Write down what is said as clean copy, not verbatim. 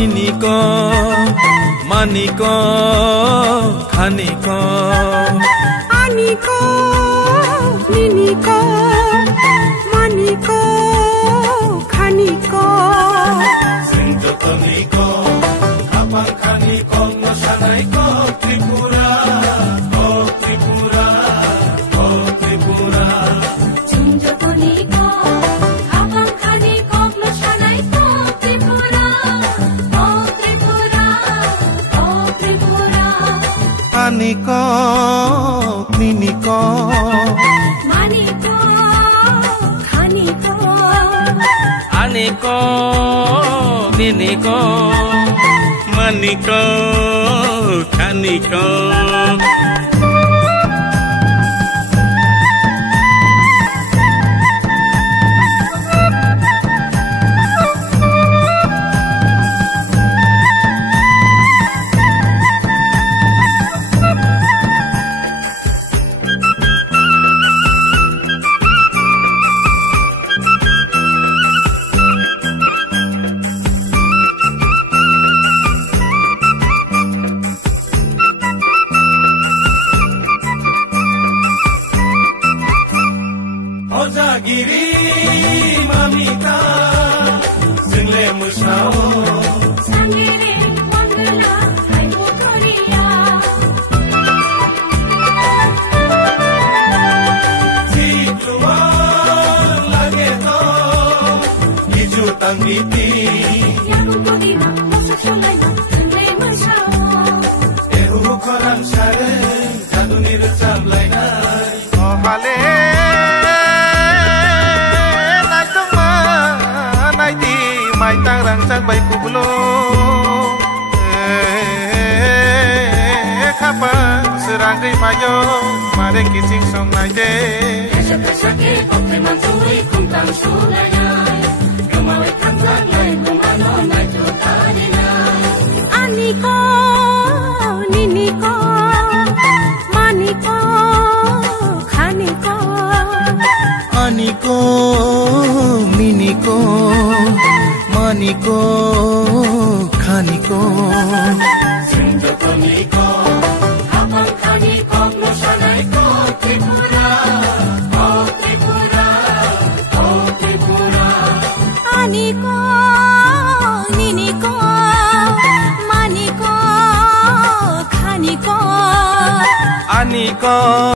निनिको मानिको खानिको आनिको निनिको मानिको खानिको सिन्जोतनिको खापाङ खानिको मसानाइको Tripura oh Tripura oh Tripura सिन्जोतनिको खापाङ खानिको मसानाइको Tripura oh Tripura oh Tripura आनिको निनिको मानिको खानिको आनिको निनिको मानिको खानिको Ojagiri mamita single musao sangire mondala hai motoria Jituwa lage to hiju tangiti yaru kodima mosasolai single musao ehu khorang sare jadu nircham lainai ohale mai tang rang sang bai kublo khapa serang gai mayo mare kicing song nai de esa ke kokte mansui kum tang sulaya kamawe khamlang lai kumano nai tu tarina aniko niniko maniko khaniko aniko miniko मानिको खानिको सिन्जोतनिको खापाङ खानिको मसानाइको Tripura oh Tripura oh Tripura आनिको निनिको मानिको खानिको आनिको